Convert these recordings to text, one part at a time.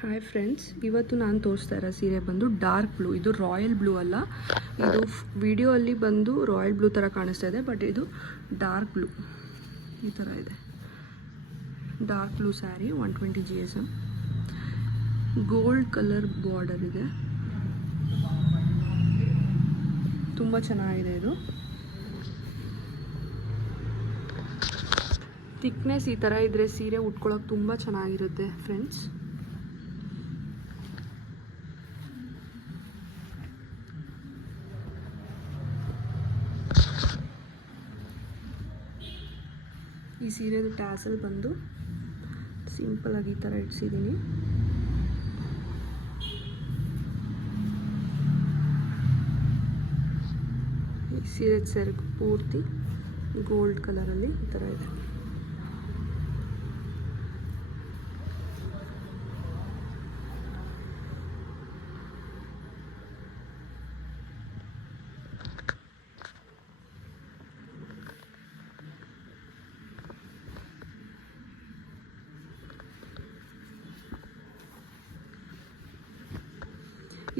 Hi friends, ಇವತ್ತು ನಾನು ತೋರಿಸ್ತಾ ಇರೋ ಸೀರೆ ಬಂದು ಡಾರ್ಕ್ ಬ್ಲೂ. ಇದು ರಾಯಲ್ ಬ್ಲೂ ಅಲ್ಲ, ಇದು ವಿಡಿಯೋ ಅಲ್ಲಿ ಬಂದು ರಾಯಲ್ ಬ್ಲೂ ಥರ ಕಾಣಿಸ್ತಾ ಇದೆ, ಬಟ್ ಇದು ಡಾರ್ಕ್ ಬ್ಲೂ ಈ ಥರ ಇದೆ. Dark blue sari 120 GSM, gold colour border ಇದೆ. ತುಂಬ ಚೆನ್ನಾಗಿದೆ. ಇದು ಥಿಕ್ನೆಸ್ ಈ ಥರ ಇದ್ದರೆ ಸೀರೆ ಉಟ್ಕೊಳ್ಳೋಕೆ ತುಂಬ ಚೆನ್ನಾಗಿರುತ್ತೆ ಫ್ರೆಂಡ್ಸ್. ಈ ಸೀರೆದು ಟ್ಯಾಸಲ್ ಬಂದು ಸಿಂಪಲಾಗಿ ಈ ಥರ ಇಡ್ಸಿದ್ದೀನಿ. ಈ ಸೀರೆ ಸೆರಗು ಪೂರ್ತಿ ಗೋಲ್ಡ್ ಕಲರಲ್ಲಿ ಈ ಥರ ಇದೆ.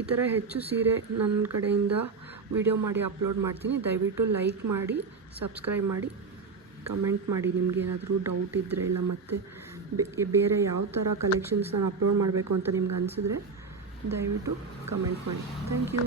ಈ ಥರ ಹೆಚ್ಚು ಸೀರೆ ನನ್ನ ಕಡೆಯಿಂದ ವಿಡಿಯೋ ಮಾಡಿ ಅಪ್ಲೋಡ್ ಮಾಡ್ತೀನಿ. ದಯವಿಟ್ಟು ಲೈಕ್ ಮಾಡಿ, ಸಬ್ಸ್ಕ್ರೈಬ್ ಮಾಡಿ, ಕಮೆಂಟ್ ಮಾಡಿ. ನಿಮ್ಗೆ ಏನಾದರೂ ಡೌಟ್ ಇದ್ದರೆ, ಇಲ್ಲ ಮತ್ತು ಬೇರೆ ಯಾವ ಥರ ಕಲೆಕ್ಷನ್ಸ್ ನಾನು ಅಪ್ಲೋಡ್ ಮಾಡಬೇಕು ಅಂತ ನಿಮ್ಗೆ ಅನಿಸಿದ್ರೆ ದಯವಿಟ್ಟು ಕಮೆಂಟ್ ಮಾಡಿ. Thank you.